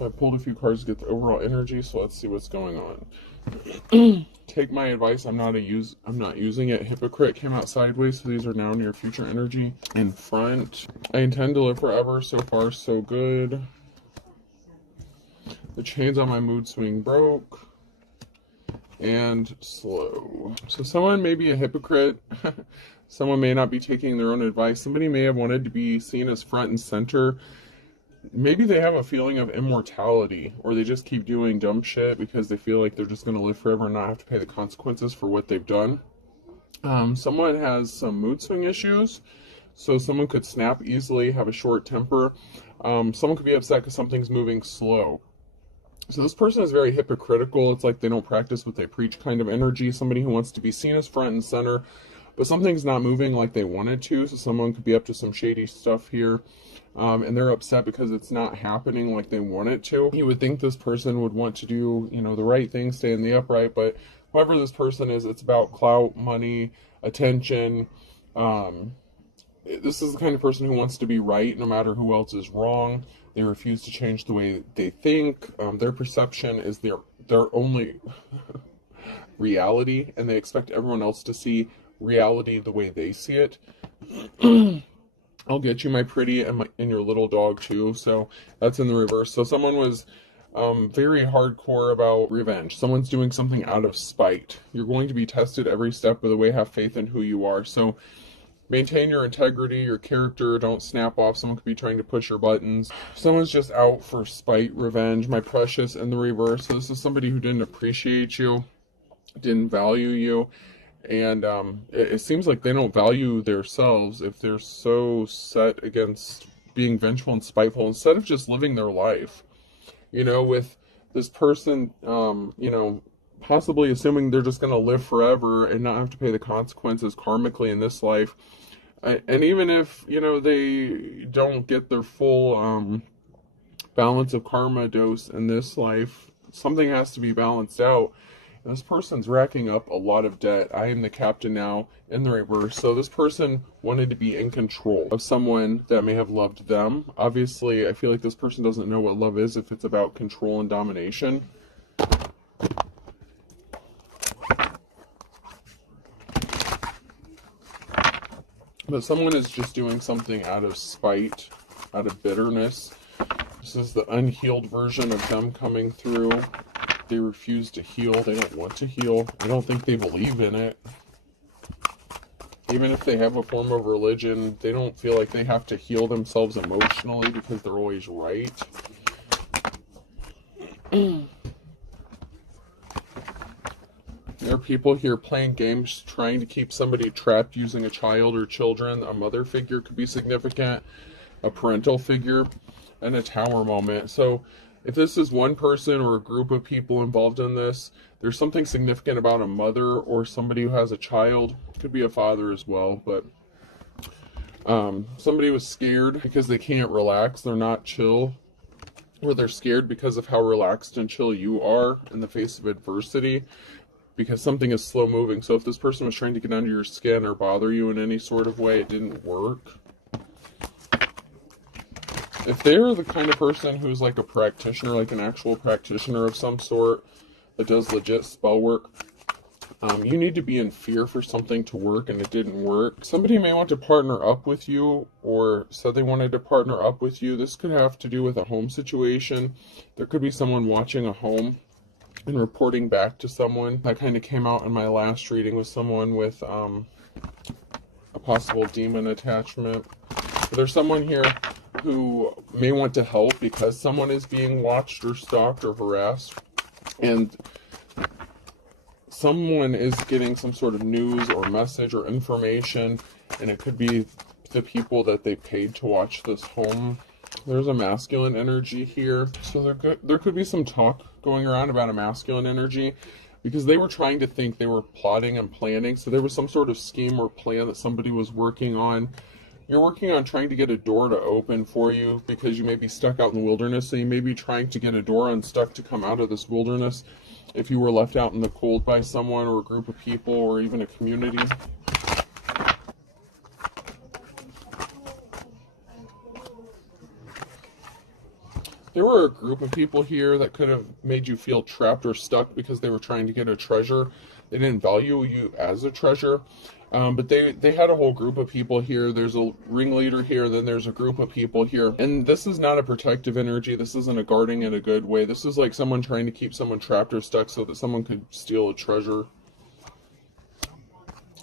So I pulled a few cards to get the overall energy, so let's see what's going on. Take my advice, I'm not using it. Hypocrite came out sideways, so these are now near future energy. In front, I intend to live forever. So far, so good. The chains on my mood swing broke. And slow. So someone may be a hypocrite. Someone may not be taking their own advice. Somebody may have wanted to be seen as front and center. Maybe they have a feeling of immortality, or they just keep doing dumb shit because they feel like they're just going to live forever and not have to pay the consequences for what they've done. Someone has some mood swing issues. So someone could snap easily, have a short temper. Someone could be upset because something's moving slow. So this person is very hypocritical. It's like they don't practice what they preach kind of energy. Somebody who wants to be seen as front and center, but something's not moving like they wanted to. So someone could be up to some shady stuff here. And they're upset because it's not happening like they want it to. You would think this person would want to do, the right thing, stay in the upright, but whoever this person is, it's about clout, money, attention. This is the kind of person who wants to be right no matter who else is wrong. They refuse to change the way they think. Their perception is their only reality, and they expect everyone else to see reality the way they see it. I'll get you, my pretty, and your little dog too. So that's in the reverse. So someone was very hardcore about revenge. Someone's doing something out of spite. You're going to be tested every step of the way. Have faith in who you are. So maintain your integrity, your character. Don't snap off. Someone could be trying to push your buttons. Someone's just out for spite, revenge. My precious, in the reverse. So this is somebody who didn't appreciate you, didn't value you. And it seems like they don't value themselves if they're so set against being vengeful and spiteful instead of just living their life. With this person, possibly assuming they're just going to live forever and not have to pay the consequences karmically in this life. And even if, they don't get their full balance of karma dose in this life, something has to be balanced out. And this person's racking up a lot of debt. I am the captain now, in the reverse. So this person wanted to be in control of someone that may have loved them. Obviously, I feel like this person doesn't know what love is if it's about control and domination. But someone is just doing something out of spite, out of bitterness. This is the unhealed version of them coming through. They refuse to heal. They don't want to heal. I don't think they believe in it. Even if they have a form of religion, they don't feel like they have to heal themselves emotionally because they're always right. There are people here playing games, trying to keep somebody trapped using a child or children. A mother figure could be significant, a parental figure, and a tower moment. So if this is one person or a group of people involved in this, there's something significant about a mother or somebody who has a child. Could be a father as well, but somebody was scared because they can't relax. They're not chill. Or they're scared because of how relaxed and chill you are in the face of adversity. Because something is slow moving. So if this person was trying to get under your skin or bother you in any sort of way, it didn't work. If they're the kind of person who's like a practitioner, like an actual practitioner of some sort that does legit spell work, you need to be in fear for something to work, and it didn't work. Somebody may want to partner up with you, or said they wanted to partner up with you. This could have to do with a home situation. There could be someone watching a home and reporting back to someone. That kind of came out in my last reading with someone with a possible demon attachment. But there's someone here who may want to help because someone is being watched or stalked or harassed, and someone is getting some sort of news or message or information, and it could be the people that they paid to watch this home. There's a masculine energy here, so there could be some talk going around about a masculine energy because they were trying to think they were plotting and planning. So there was some sort of scheme or plan that somebody was working on. You're working on trying to get a door to open for you because you may be stuck out in the wilderness. So you may be trying to get a door unstuck to come out of this wilderness if you were left out in the cold by someone or a group of people or even a community. There were a group of people here that could have made you feel trapped or stuck because they were trying to get a treasure. They didn't value you as a treasure. But they had a whole group of people here. There's a ringleader here, then there's a group of people here. And this is not a protective energy. This isn't a guarding in a good way. This is like someone trying to keep someone trapped or stuck so that someone could steal a treasure.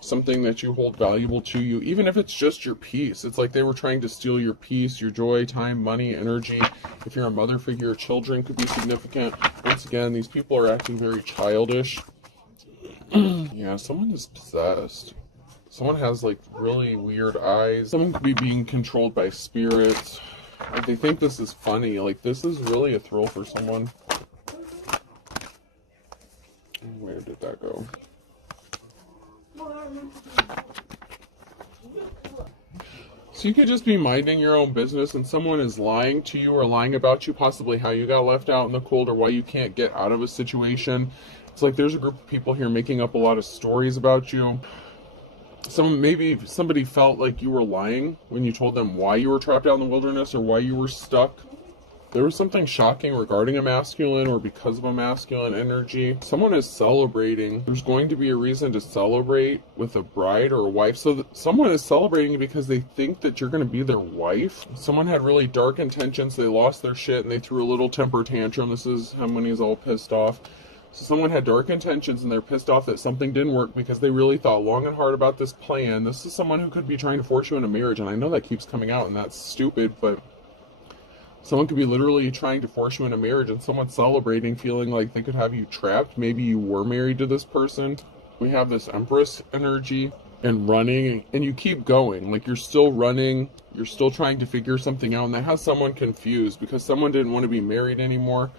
Something that you hold valuable to you, even if it's just your peace. It's like they were trying to steal your peace, your joy, time, money, energy. If you're a mother figure, children could be significant. Once again, these people are acting very childish. Yeah, someone is possessed. Someone has like really weird eyes. Someone could be being controlled by spirits. Like, they think this is funny. Like, this is really a thrill for someone. Where did that go? So you could just be minding your own business and someone is lying to you or lying about you, possibly how you got left out in the cold or why you can't get out of a situation. It's like there's a group of people here making up a lot of stories about you. Maybe somebody felt like you were lying when you told them why you were trapped out in the wilderness or why you were stuck. There was something shocking regarding a masculine or because of a masculine energy. Someone is celebrating. There's going to be a reason to celebrate with a bride or a wife. So someone is celebrating because they think that you're going to be their wife. Someone had really dark intentions. They lost their shit and they threw a little temper tantrum. This is how money's all pissed off. So someone had dark intentions and they're pissed off that something didn't work because they really thought long and hard about this plan. This is someone who could be trying to force you into marriage. And I know that keeps coming out and that's stupid, but someone could be literally trying to force you into marriage and someone celebrating, feeling like they could have you trapped. Maybe you were married to this person. We have this Empress energy and running, and you keep going. Like, you're still running. You're still trying to figure something out. And that has someone confused because someone didn't want to be married anymore.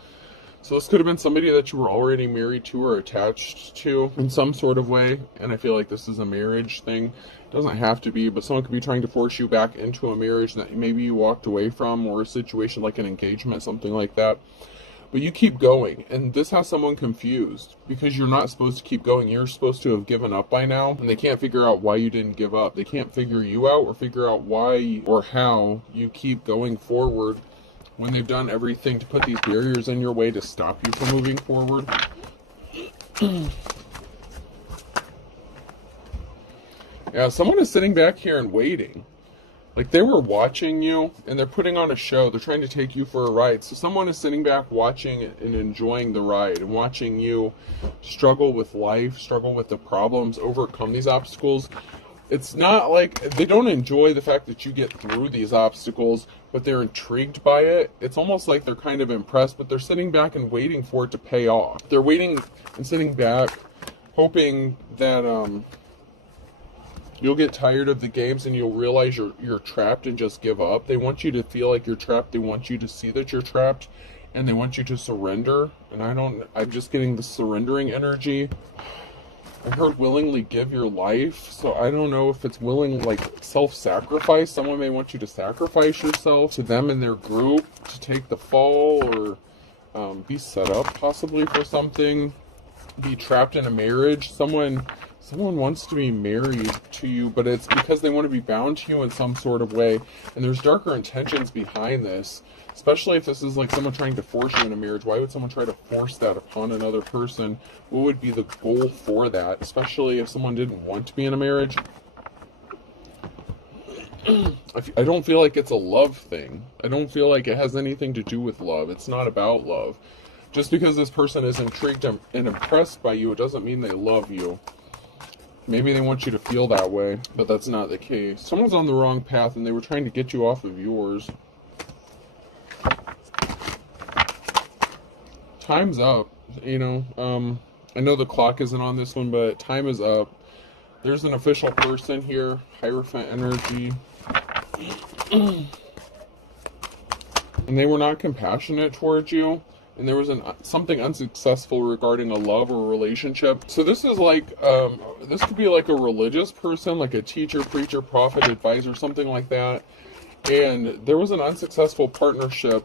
So this could have been somebody that you were already married to or attached to in some sort of way. And I feel like this is a marriage thing. It doesn't have to be, but someone could be trying to force you back into a marriage that maybe you walked away from, or a situation like an engagement, something like that. But you keep going, and this has someone confused because you're not supposed to keep going. You're supposed to have given up by now, and they can't figure out why you didn't give up. They can't figure you out or figure out why or how you keep going forward when they've done everything to put these barriers in your way to stop you from moving forward. Yeah, someone is sitting back here and waiting. Like, they were watching you, and they're putting on a show. They're trying to take you for a ride. So someone is sitting back watching and enjoying the ride, and watching you struggle with life, struggle with the problems, overcome these obstacles. It's not like they don't enjoy the fact that you get through these obstacles, but they're intrigued by it. It's almost like they're kind of impressed, but they're sitting back and waiting for it to pay off. They're waiting and sitting back, hoping that you'll get tired of the games and you'll realize you're trapped and just give up. They want you to feel like you're trapped. They want you to see that you're trapped, and they want you to surrender. And I'm just getting the surrendering energy. I heard willingly give your life, so I don't know if it's willing, like self-sacrifice. Someone may want you to sacrifice yourself to them and their group to take the fall, or be set up possibly for something, be trapped in a marriage. Someone wants to be married to you, but it's because they want to be bound to you in some sort of way, and there's darker intentions behind this. Especially if this is like someone trying to force you in a marriage. Why would someone try to force that upon another person? What would be the goal for that? Especially if someone didn't want to be in a marriage. I don't feel like it's a love thing. I don't feel like it has anything to do with love. It's not about love. Just because this person is intrigued and impressed by you, it doesn't mean they love you. Maybe they want you to feel that way, but that's not the case. Someone's on the wrong path and they were trying to get you off of yours. Time's up, you know. I know the clock isn't on this one, but time is up. There's an official person here, Hierophant energy. And they were not compassionate towards you. And there was something unsuccessful regarding a love or a relationship. So this is like, this could be like a religious person, like a teacher, preacher, prophet, advisor, something like that. And there was an unsuccessful partnership.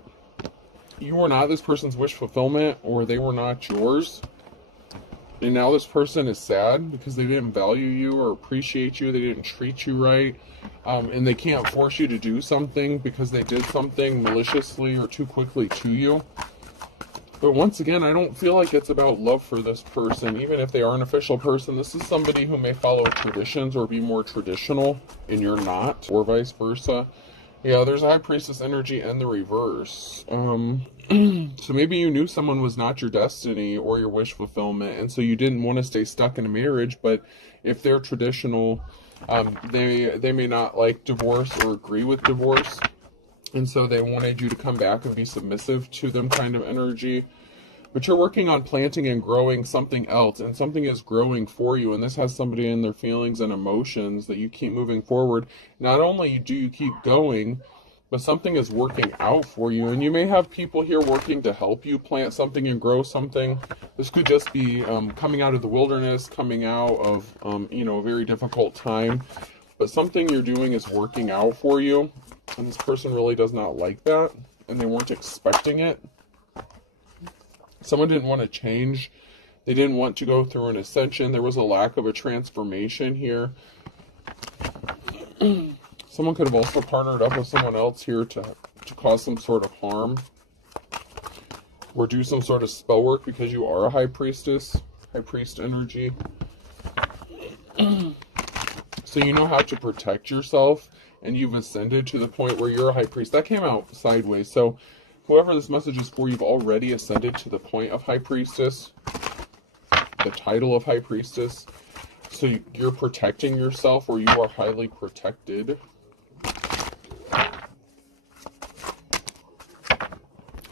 You were not this person's wish fulfillment, or they were not yours. And now this person is sad because they didn't value you or appreciate you. They didn't treat you right. And they can't force you to do something because they did something maliciously or too quickly to you. But once again, I don't feel like it's about love for this person. Even if they are an official person, this is somebody who may follow traditions or be more traditional and you're not, or vice versa. Yeah, there's a High Priestess energy and the reverse. So maybe you knew someone was not your destiny or your wish fulfillment, and so you didn't want to stay stuck in a marriage. But if they're traditional, they may not like divorce or agree with divorce, and so they wanted you to come back and be submissive to them, kind of energy. But you're working on planting and growing something else, and something is growing for you, and this has somebody in their feelings and emotions that you keep moving forward. Not only do you keep going, but something is working out for you, and you may have people here working to help you plant something and grow something. This could just be coming out of the wilderness, coming out of a very difficult time, but something you're doing is working out for you, and this person really does not like that, and they weren't expecting it. Someone didn't want to change. They didn't want to go through an ascension. There was a lack of a transformation here. Someone could have also partnered up with someone else here to cause some sort of harm or do some sort of spell work because you are a High Priestess, High Priest energy. So you know how to protect yourself, and you've ascended to the point where you're a High Priest. That came out sideways. So whoever this message is for, you've already ascended to the point of High Priestess, the title of High Priestess. So you're protecting yourself, or you are highly protected.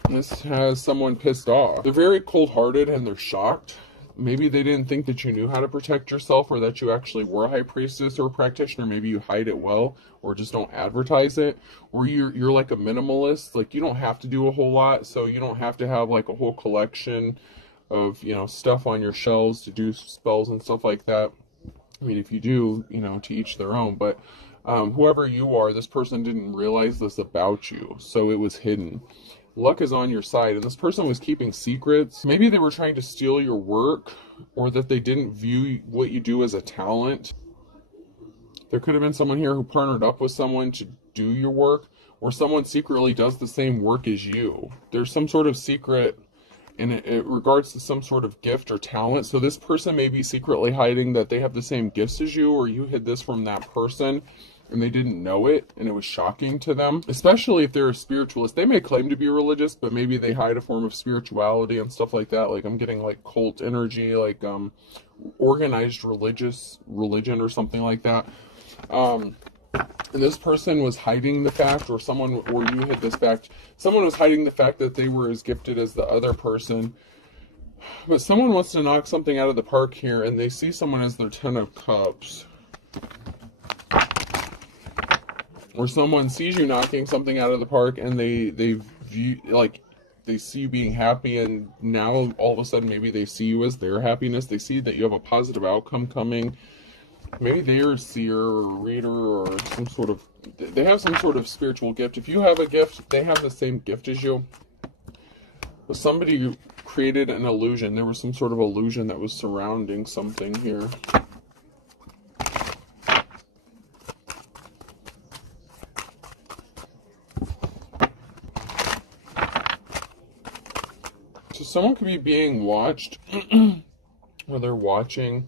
This has someone pissed off. They're very cold-hearted and they're shocked. Maybe they didn't think that you knew how to protect yourself, or that you actually were a High Priestess or a practitioner. Maybe you hide it well, or just don't advertise it. Or you're like a minimalist. Like, you don't have to do a whole lot, so you don't have to have like a whole collection of, stuff on your shelves to do spells and stuff like that. I mean, if you do, to each their own. But whoever you are, this person didn't realize this about you, so it was hidden. Luck is on your side, and this person was keeping secrets. Maybe they were trying to steal your work, or that they didn't view what you do as a talent. There could have been someone here who partnered up with someone to do your work, or someone secretly does the same work as you. There's some sort of secret in it regards to some sort of gift or talent. So this person may be secretly hiding that they have the same gifts as you, or you hid this from that person and they didn't know it, and it was shocking to them. Especially if they're a spiritualist. They may claim to be religious, but maybe they hide a form of spirituality and stuff like that. Like, I'm getting like cult energy, like organized religion or something like that. And this person was hiding the fact, or you hid this fact. Someone was hiding the fact that they were as gifted as the other person. But someone wants to knock something out of the park here, and they see someone as their 10 of Cups. Or someone sees you knocking something out of the park, and they view, like, they see you being happy, and now all of a sudden maybe they see you as their happiness. They see that you have a positive outcome coming. Maybe they're a seer or a reader, or they have some sort of spiritual gift. If you have a gift, they have the same gift as you. But somebody created an illusion. There was some sort of illusion that was surrounding something here. So someone could be being watched, or they're watching,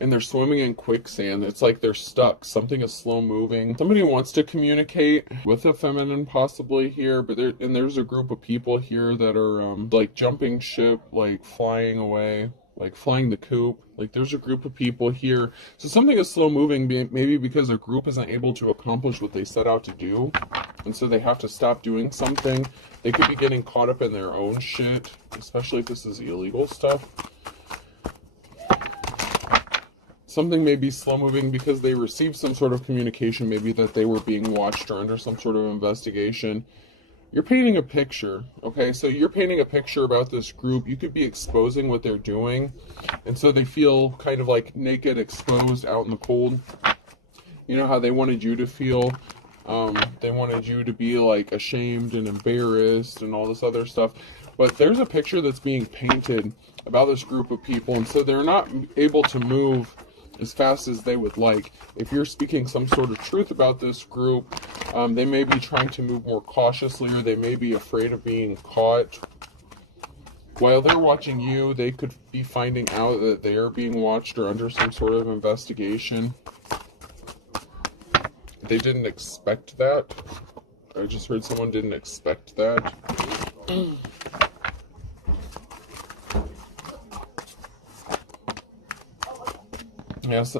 and they're swimming in quicksand. It's like they're stuck. Something is slow moving. Somebody wants to communicate with a feminine possibly here, but there's a group of people here that are like jumping ship, like flying away, like flying the coop. Like, there's a group of people here. So something is slow moving, maybe because a group isn't able to accomplish what they set out to do, and so they have to stop doing something. They could be getting caught up in their own shit, especially if this is illegal stuff. Something may be slow moving because they received some sort of communication, maybe that they were being watched or under some sort of investigation. You're painting a picture, okay? So you're painting a picture about this group. You could be exposing what they're doing, and so they feel kind of like naked, exposed, out in the cold. You know how they wanted you to feel They wanted you to be like ashamed and embarrassed and all this other stuff. But there's a picture that's being painted about this group of people, and so they're not able to move as fast as they would like. If you're speaking some sort of truth about this group, they may be trying to move more cautiously, or they may be afraid of being caught. While they're watching you, they could be finding out that they are being watched or under some sort of investigation. They didn't expect that. I just heard someone didn't expect that. Yes,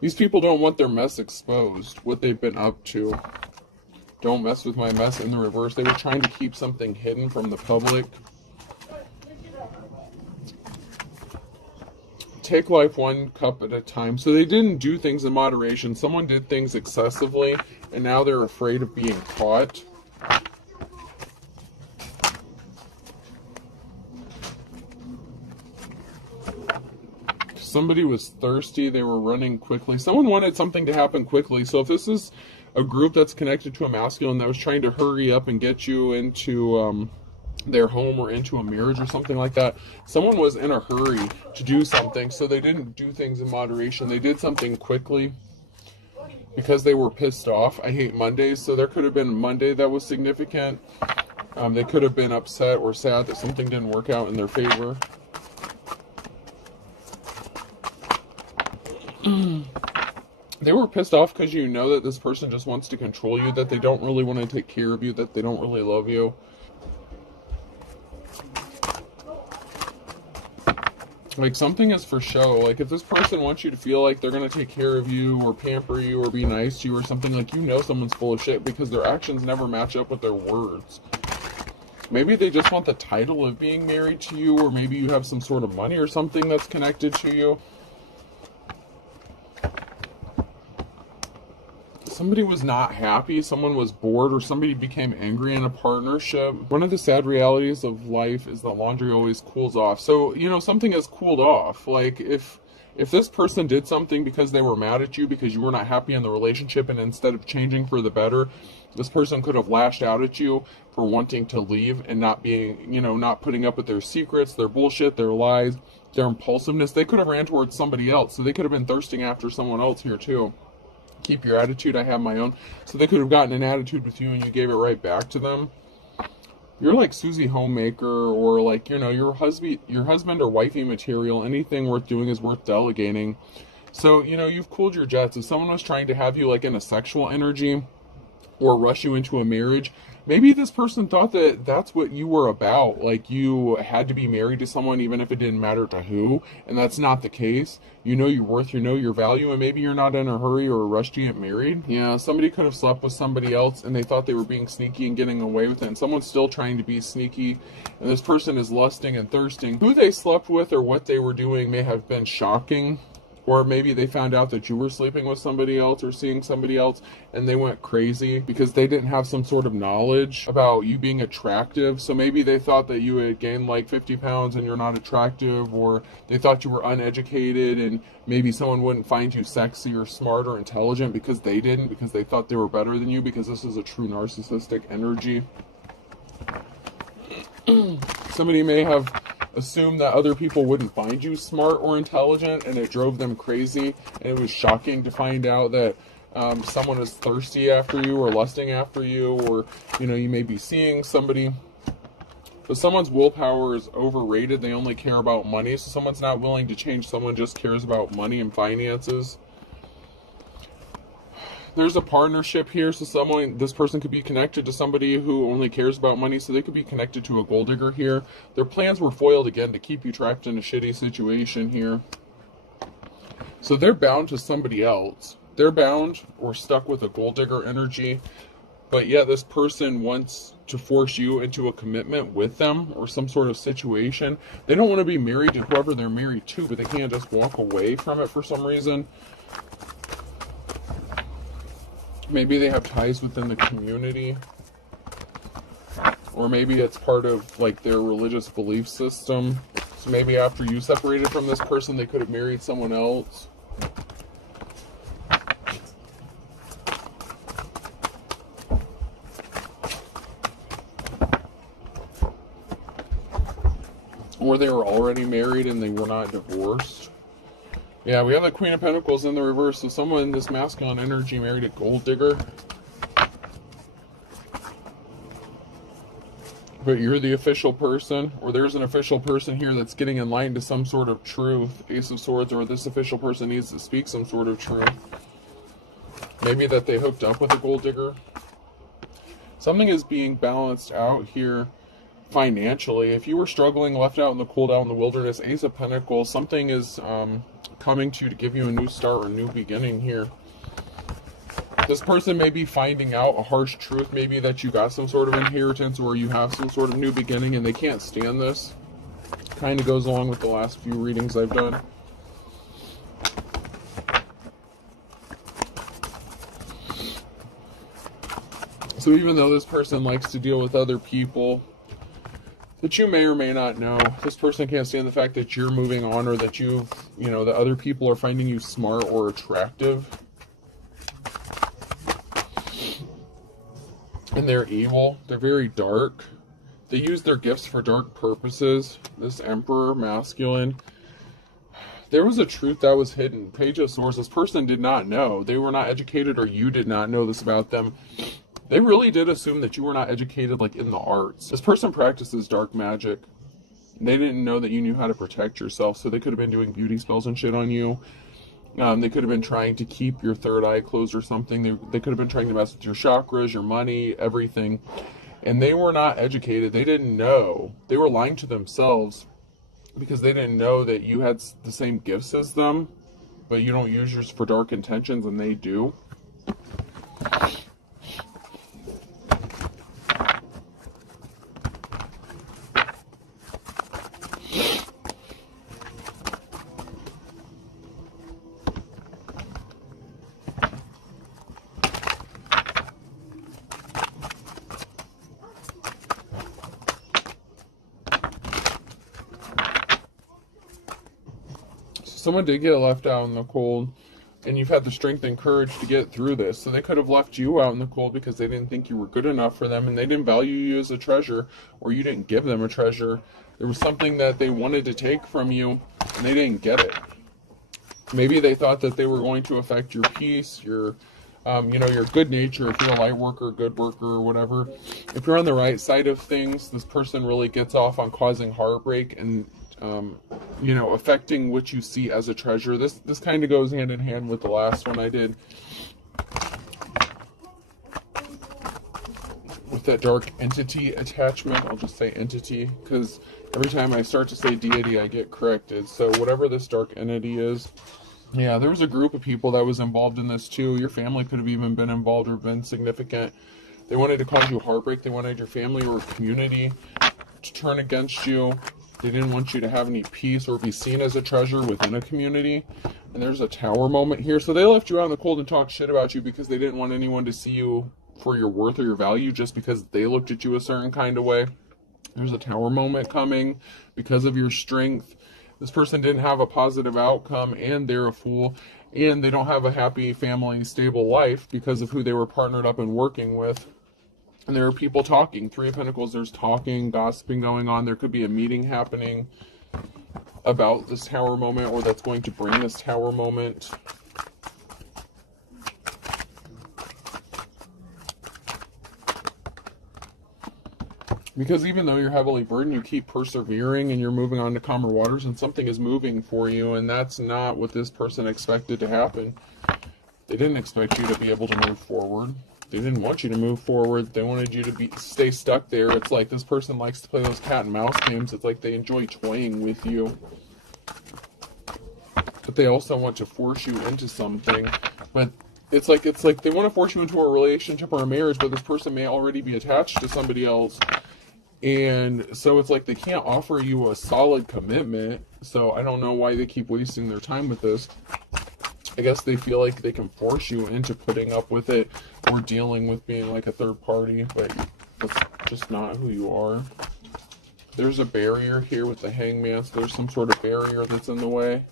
these people don't want their mess exposed, what they've been up to. Don't mess with my mess in the reverse. They were trying to keep something hidden from the public. Take life one cup at a time. So they didn't do things in moderation. Someone did things excessively, and now they're afraid of being caught. Somebody was thirsty. They were running quickly. Someone wanted something to happen quickly. So if this is a group that's connected to a masculine that was trying to hurry up and get you into their home or into a marriage or something like that, someone was in a hurry to do something, so they didn't do things in moderation. They did something quickly because they were pissed off. I hate Mondays, so there could have been a Monday that was significant. They could have been upset or sad that something didn't work out in their favor. They were pissed off because you know that this person just wants to control you, that they don't really want to take care of you, that they don't really love you. Like, something is for show. Like, if this person wants you to feel like they're going to take care of you or pamper you or be nice to you or something, like, you know someone's full of shit because their actions never match up with their words. Maybe they just want the title of being married to you, or maybe you have some sort of money or something that's connected to you. Somebody was not happy, someone was bored, or somebody became angry in a partnership. One of the sad realities of life is that laundry always cools off. So, you know, something has cooled off. Like, if this person did something because they were mad at you because you were not happy in the relationship, and instead of changing for the better, this person could have lashed out at you for wanting to leave and not being, you know, not putting up with their secrets, their bullshit, their lies, their impulsiveness. They could have ran towards somebody else. So they could have been thirsting after someone else here too. Keep your attitude, I have my own. So they could have gotten an attitude with you and you gave it right back to them. You're like Susie Homemaker, or like, you know, your husband or wifey material. Anything worth doing is worth delegating. So, you know, you've cooled your jets. If someone was trying to have you like in a sexual energy or rush you into a marriage, maybe this person thought that that's what you were about. Like, you had to be married to someone even if it didn't matter to who, and that's not the case. You know your worth, you know your value, and maybe you're not in a hurry or a rush to get married. Yeah, somebody could have slept with somebody else and they thought they were being sneaky and getting away with it, and someone's still trying to be sneaky, and this person is lusting and thirsting. Who they slept with or what they were doing may have been shocking. Or maybe they found out that you were sleeping with somebody else or seeing somebody else, and they went crazy because they didn't have some sort of knowledge about you being attractive. So maybe they thought that you had gained like 50 pounds and you're not attractive, or they thought you were uneducated and maybe someone wouldn't find you sexy or smart or intelligent because they didn't, because they thought they were better than you, because this is a true narcissistic energy. Somebody may have assumed that other people wouldn't find you smart or intelligent, and it drove them crazy, and it was shocking to find out that someone is thirsty after you or lusting after you, or, you know, you may be seeing somebody. But someone's willpower is overrated. They only care about money. So someone's not willing to change. Someone just cares about money and finances. There's a partnership here, so this person could be connected to somebody who only cares about money, so they could be connected to a gold digger here. Their plans were foiled again to keep you trapped in a shitty situation here. So they're bound to somebody else. They're bound or stuck with a gold digger energy, but yet this person wants to force you into a commitment with them or some sort of situation. They don't want to be married to whoever they're married to, but they can't just walk away from it for some reason. Maybe they have ties within the community, or maybe it's part of like their religious belief system. So maybe after you separated from this person, they could have married someone else. or they were already married and they were not divorced. Yeah, we have the Queen of Pentacles in the reverse. So someone in this masculine energy married a gold digger. But you're the official person, or there's an official person here that's getting enlightened to some sort of truth. Ace of Swords, or this official person needs to speak some sort of truth. Maybe that they hooked up with a gold digger. Something is being balanced out here financially. If you were struggling, left out in the cold, out in the wilderness, Ace of Pentacles, something is coming to you to give you a new start or a new beginning here. This person may be finding out a harsh truth, maybe that you got some sort of inheritance or you have some sort of new beginning, and they can't stand this. Kind of goes along with the last few readings I've done. So even though this person likes to deal with other people that you may or may not know, this person can't stand the fact that you're moving on, or that the other people are finding you smart or attractive. And they're evil. They're very dark. They use their gifts for dark purposes. This Emperor, masculine. There was a truth that was hidden. Page of Swords. This person did not know. They were not educated, or you did not know this about them. They really did assume that you were not educated, like in the arts. This person practices dark magic. They didn't know that you knew how to protect yourself, so they could have been doing beauty spells and shit on you. They could have been trying to keep your third eye closed or something. They could have been trying to mess with your chakras, your money, everything. And they were not educated. They didn't know. They were lying to themselves because they didn't know that you had the same gifts as them, but you don't use yours for dark intentions, and they do. Someone did get left out in the cold, and you've had the strength and courage to get through this. So they could have left you out in the cold because they didn't think you were good enough for them, and they didn't value you as a treasure, or you didn't give them a treasure. There was something that they wanted to take from you, and they didn't get it. Maybe they thought that they were going to affect your peace, your good nature, if you're a light worker, good worker, or whatever. If you're on the right side of things, this person really gets off on causing heartbreak and affecting what you see as a treasure. This kind of goes hand in hand with the last one I did. With that dark entity attachment, I'll just say entity, because every time I start to say deity, I get corrected. So whatever this dark entity is, yeah, there was a group of people that was involved in this too. Your family could have even been involved or been significant. They wanted to cause you heartbreak. They wanted your family or community to turn against you. They didn't want you to have any peace or be seen as a treasure within a community. And there's a tower moment here. So they left you out in the cold and talked shit about you because they didn't want anyone to see you for your worth or your value just because they looked at you a certain kind of way. There's a tower moment coming because of your strength. This person didn't have a positive outcome, and they're a fool, and they don't have a happy family, stable life because of who they were partnered up and working with. And there are people talking. Three of Pentacles, there's talking, gossiping going on. There could be a meeting happening about this tower moment, or that's going to bring this tower moment. Because even though you're heavily burdened, you keep persevering and you're moving on to calmer waters, and something is moving for you, and that's not what this person expected to happen. They didn't expect you to be able to move forward. They didn't want you to move forward. They wanted you to stay stuck there. It's like this person likes to play those cat and mouse games. It's like they enjoy toying with you. But they also want to force you into something. But it's like they want to force you into a relationship or a marriage, but this person may already be attached to somebody else. And so it's like they can't offer you a solid commitment. So I don't know why they keep wasting their time with this. I guess they feel like they can force you into putting up with it or dealing with being like a third party, but that's just not who you are. There's a barrier here with the Hangman, so there's some sort of barrier that's in the way.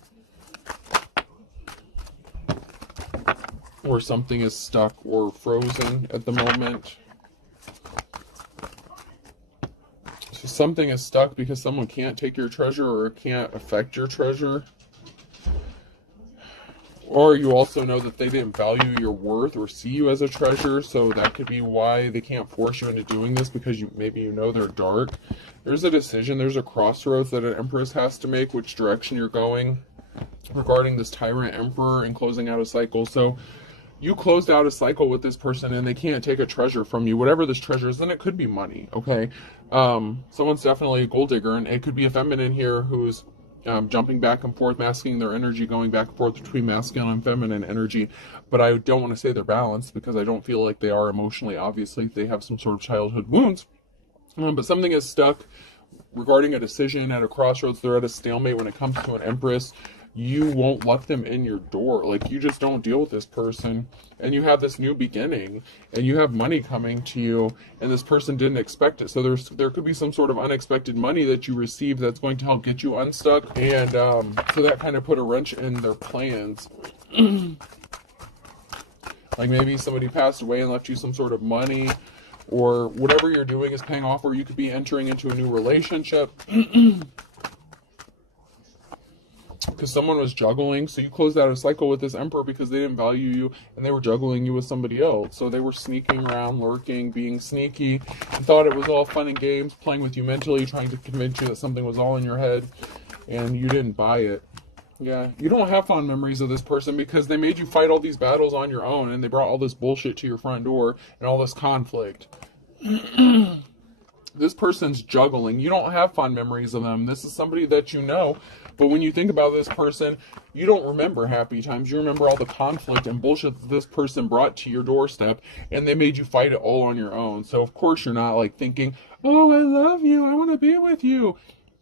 Or something is stuck or frozen at the moment. So something is stuck because someone can't take your treasure or can't affect your treasure. Or you also know that they didn't value your worth or see you as a treasure, so that could be why they can't force you into doing this, because maybe you know they're dark. There's a decision, there's a crossroads that an empress has to make, which direction you're going regarding this tyrant emperor and closing out a cycle. So you closed out a cycle with this person and they can't take a treasure from you, whatever this treasure is. And it could be money, okay? Someone's definitely a gold digger, and it could be a feminine here who's jumping back and forth, masking their energy, going back and forth between masculine and feminine energy. But I don't want to say they're balanced, because I don't feel like they are emotionally. Obviously, they have some sort of childhood wounds. But something is stuck regarding a decision at a crossroads. They're at a stalemate when it comes to an empress. You won't let them in your door. Like, you just don't deal with this person, and you have this new beginning, and you have money coming to you, and this person didn't expect it. So there could be some sort of unexpected money that you receive that's going to help get you unstuck, and so that kind of put a wrench in their plans. Like, maybe somebody passed away and left you some sort of money, or whatever you're doing is paying off, or you could be entering into a new relationship. Because someone was juggling, so you closed out a cycle with this emperor because they didn't value you, and they were juggling you with somebody else. So they were sneaking around, lurking, being sneaky, and thought it was all fun and games, playing with you mentally, trying to convince you that something was all in your head, and you didn't buy it. Yeah, you don't have fond memories of this person because they made you fight all these battles on your own, and they brought all this bullshit to your front door and all this conflict. This person's juggling. You don't have fond memories of them. This is somebody that you know. But when you think about this person, you don't remember happy times. You remember all the conflict and bullshit that this person brought to your doorstep, and they made you fight it all on your own. So of course you're not like thinking, oh, I love you, I want to be with you.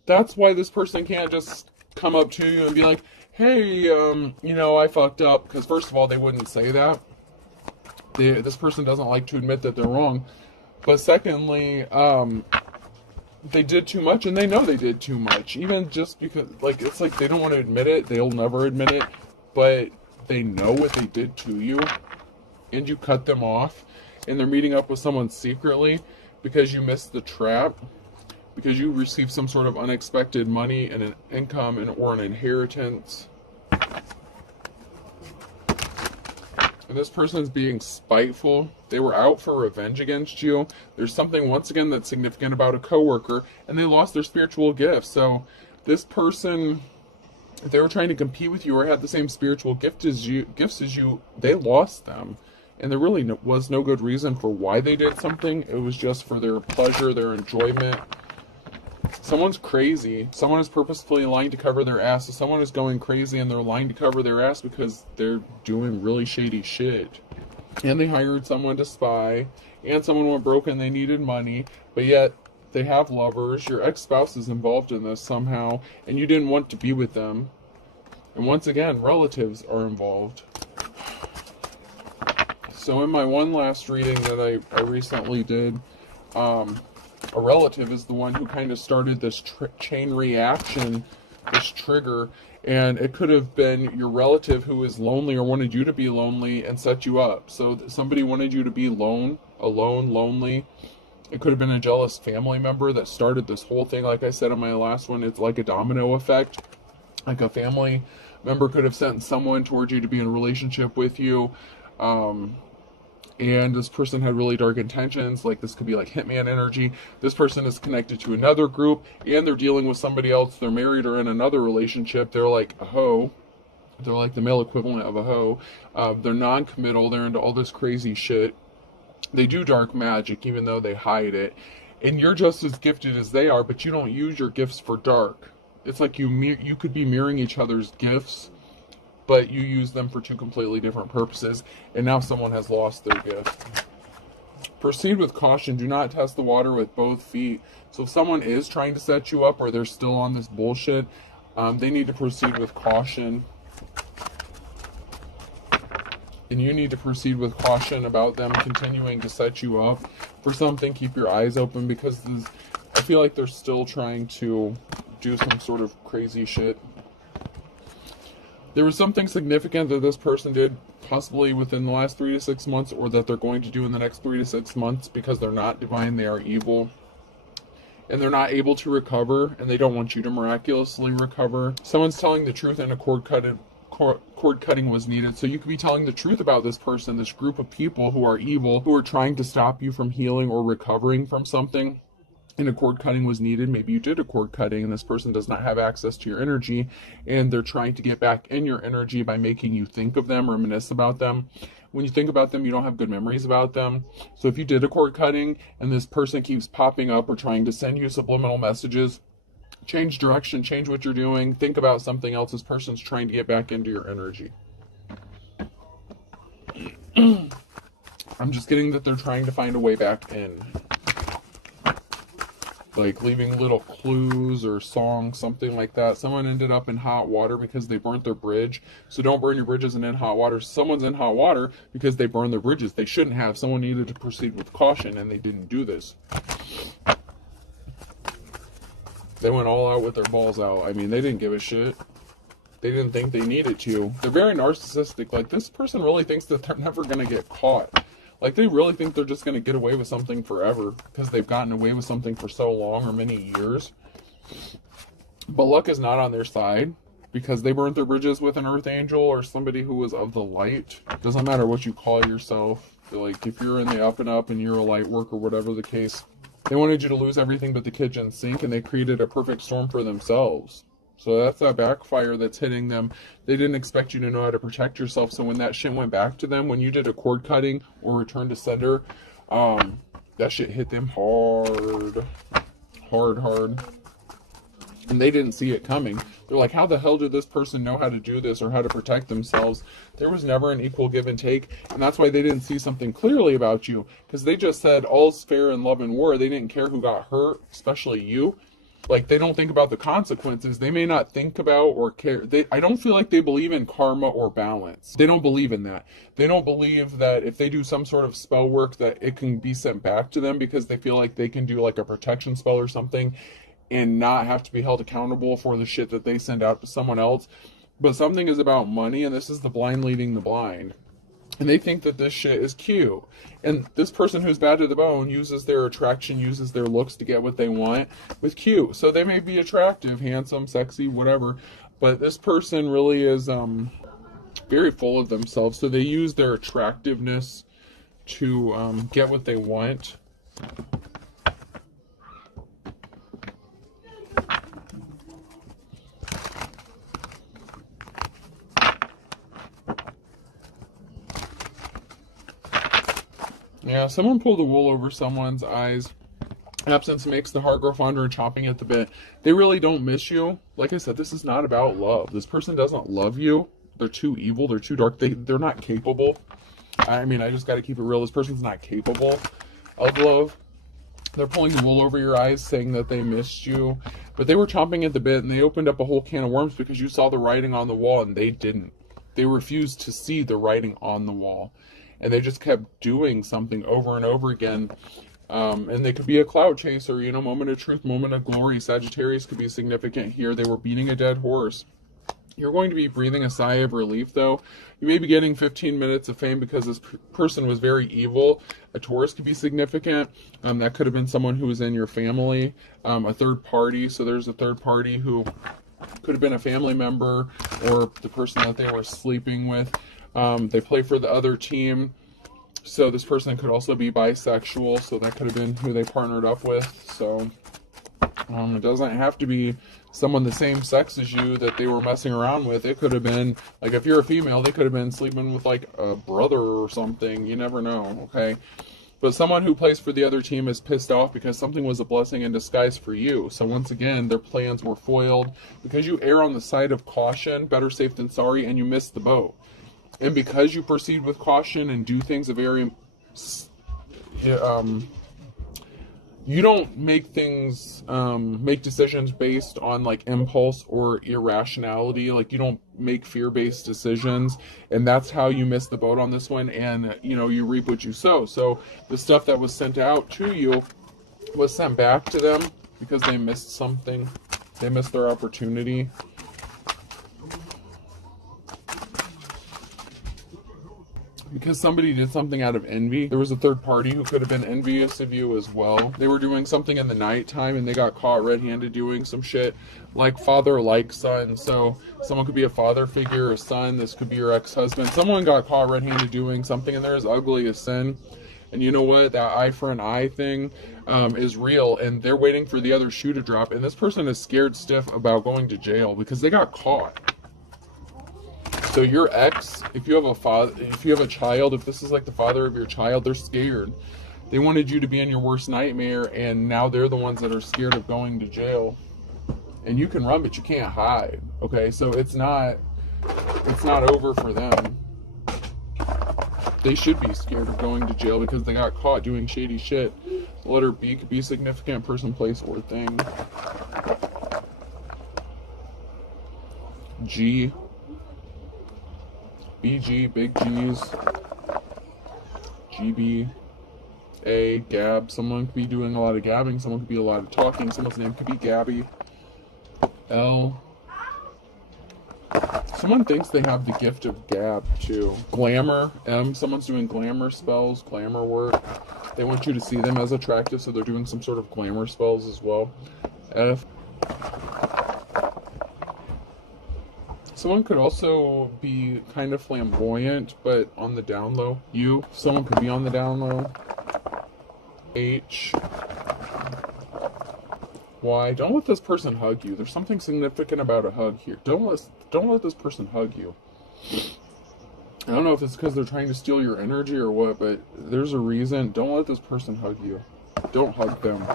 That's why this person can't just come up to you and be like, hey, I fucked up. Because first of all, they wouldn't say that. This person doesn't like to admit that they're wrong. But secondly, they did too much, and they know they did too much. Even just because, like, it's like they don't want to admit it. They'll never admit it. But they know what they did to you, and you cut them off, and they're meeting up with someone secretly because you missed the trap, because you received some sort of unexpected money and an income or an inheritance. And this person's being spiteful. They were out for revenge against you. There's something, once again, that's significant about a coworker, and they lost their spiritual gifts. So this person, if they were trying to compete with you or had the same spiritual gifts as you, they lost them. And there really was no good reason for why they did something. It was just for their pleasure, their enjoyment. Someone's crazy. Someone is purposefully lying to cover their ass. So someone is going crazy and they're lying to cover their ass because they're doing really shady shit. And they hired someone to spy. And someone went broke and they needed money. But yet, they have lovers. Your ex-spouse is involved in this somehow. And you didn't want to be with them. And once again, relatives are involved. So in my one last reading that I recently did, a relative is the one who kind of started this chain reaction, this trigger, and it could have been your relative who is lonely or wanted you to be lonely and set you up. So somebody wanted you to be alone, lonely. It could have been a jealous family member that started this whole thing. Like I said in my last one, it's like a domino effect. Like a family member could have sent someone towards you to be in a relationship with you. And this person had really dark intentions. Like, this could be like hitman energy. This person is connected to another group, and they're dealing with somebody else. They're married or in another relationship. They're like a hoe. They're like the male equivalent of a hoe. They're non-committal. They're into all this crazy shit. They do dark magic, even though they hide it. And you're just as gifted as they are, but you don't use your gifts for dark. It's like you could be mirroring each other's gifts, but you use them for two completely different purposes, and now someone has lost their gift. Proceed with caution. Do not test the water with both feet. So if someone is trying to set you up or they're still on this bullshit, they need to proceed with caution. And you need to proceed with caution about them continuing to set you up for something. Keep your eyes open, because I feel like they're still trying to do some sort of crazy shit. There was something significant that this person did possibly within the last 3 to 6 months, or that they're going to do in the next 3 to 6 months, because they're not divine, they are evil. and they're not able to recover, and they don't want you to miraculously recover. Someone's telling the truth, and a cord cutting was needed. So you could be telling the truth about this person, this group of people who are evil, who are trying to stop you from healing or recovering from something, and a cord cutting was needed. Maybe you did a cord cutting and this person does not have access to your energy, and they're trying to get back in your energy by making you think of them, reminisce about them. When you think about them, you don't have good memories about them. So if you did a cord cutting and this person keeps popping up or trying to send you subliminal messages, change direction, change what you're doing, think about something else. This person's trying to get back into your energy. I'm just getting that they're trying to find a way back in. Like leaving little clues or songs, something like that. Someone ended up in hot water because they burnt their bridge. So don't burn your bridges and in hot water. Someone's in hot water because they burned their bridges. They shouldn't have. Someone needed to proceed with caution, and they didn't do this. They went all out with their balls out. I mean, they didn't give a shit. They didn't think they needed to. They're very narcissistic. Like, this person really thinks that they're never going to get caught. Like, they really think they're just going to get away with something forever because they've gotten away with something for so long or many years. But luck is not on their side because they burnt their bridges with an earth angel or somebody who was of the light. Doesn't matter what you call yourself. Like, if you're in the up and up and you're a light worker, whatever the case, they wanted you to lose everything but the kitchen sink, and they created a perfect storm for themselves. So that's that backfire that's hitting them. They didn't expect you to know how to protect yourself. So when that shit went back to them, when you did a cord cutting or return to sender, that shit hit them hard. And they didn't see it coming. They're like, how the hell did this person know how to do this or how to protect themselves? There was never an equal give and take. And that's why they didn't see something clearly about you. Because they just said all's fair in love and war. They didn't care who got hurt, especially you. Like, they don't think about the consequences. They may not think about or care. I don't feel like they believe in karma or balance. They don't believe in that. They don't believe that if they do some sort of spell work that it can be sent back to them, because they feel like they can do like a protection spell or something and not have to be held accountable for the shit that they send out to someone else. But something is about money, and this is the blind leading the blind. And they think that this shit is cute. And this person who's bad to the bone uses their attraction, uses their looks to get what they want with cute. So they may be attractive, handsome, sexy, whatever. But this person really is very full of themselves. So they use their attractiveness to get what they want. Yeah, someone pulled the wool over someone's eyes. Absence makes the heart grow fonder and chomping at the bit. They really don't miss you. Like I said, this is not about love. This person doesn't love you. They're too evil. They're too dark. They're not capable. I mean, I just got to keep it real. This person's not capable of love. They're pulling the wool over your eyes, saying that they missed you. But they were chomping at the bit, and they opened up a whole can of worms because you saw the writing on the wall, and they didn't. They refused to see the writing on the wall. And they just kept doing something over and over again. And they could be a cloud chaser, you know, moment of truth, moment of glory. Sagittarius could be significant here. They were beating a dead horse. You're going to be breathing a sigh of relief, though. You may be getting 15 minutes of fame because this person was very evil. A Taurus could be significant. That could have been someone who was in your family, a third party. So there's a third party who could have been a family member or the person that they were sleeping with. They play for the other team, so this person could also be bisexual, so that could have been who they partnered up with. So it doesn't have to be someone the same sex as you that they were messing around with. It could have been, like, if you're a female, they could have been sleeping with like a brother or something. You never know, okay? But someone who plays for the other team is pissed off because something was a blessing in disguise for you. So once again, their plans were foiled because you err on the side of caution, better safe than sorry, and you missed the boat. And because you proceed with caution and do things you don't make decisions based on like impulse or irrationality. Like, you don't make fear-based decisions, and that's how you miss the boat on this one. And you know, you reap what you sow. So the stuff that was sent out to you was sent back to them because they missed something. They missed their opportunity. Because because somebody did something out of envy. There was a third party who could have been envious of you as well. They were doing something in the nighttime and they got caught red-handed doing some shit like father, like son. So someone could be a father figure, a son. This could be your ex-husband. Someone got caught red-handed doing something and they're as ugly as sin. And you know what? That eye for an eye thing is real, and they're waiting for the other shoe to drop. And this person is scared stiff about going to jail because they got caught. So your ex, if you have a father, if you have a child, if this is like the father of your child, they're scared. They wanted you to be in your worst nightmare, and now they're the ones that are scared of going to jail. And you can run, but you can't hide. Okay, so it's not over for them. They should be scared of going to jail because they got caught doing shady shit. Letter B could be significant person, place, or thing. G. BG, big G's. GB. A, Gab. Someone could be doing a lot of gabbing. Someone could be a lot of talking. Someone's name could be Gabby. L. Someone thinks they have the gift of gab, too. Glamour, M. Someone's doing glamour spells, glamour work. They want you to see them as attractive, so they're doing some sort of glamour spells as well. F. Someone could also be kind of flamboyant, but on the down low. U. Someone could be on the down low. H. Why? Don't let this person hug you. There's something significant about a hug here. Don't let this person hug you. I don't know if it's because they're trying to steal your energy or what, but there's a reason. Don't let this person hug you. Don't hug them.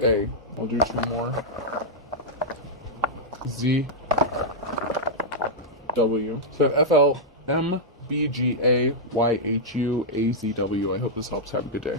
A. I'll do 2 more. Z. W. So FL M B G A Y H U A Z W. I hope this helps. Have a good day.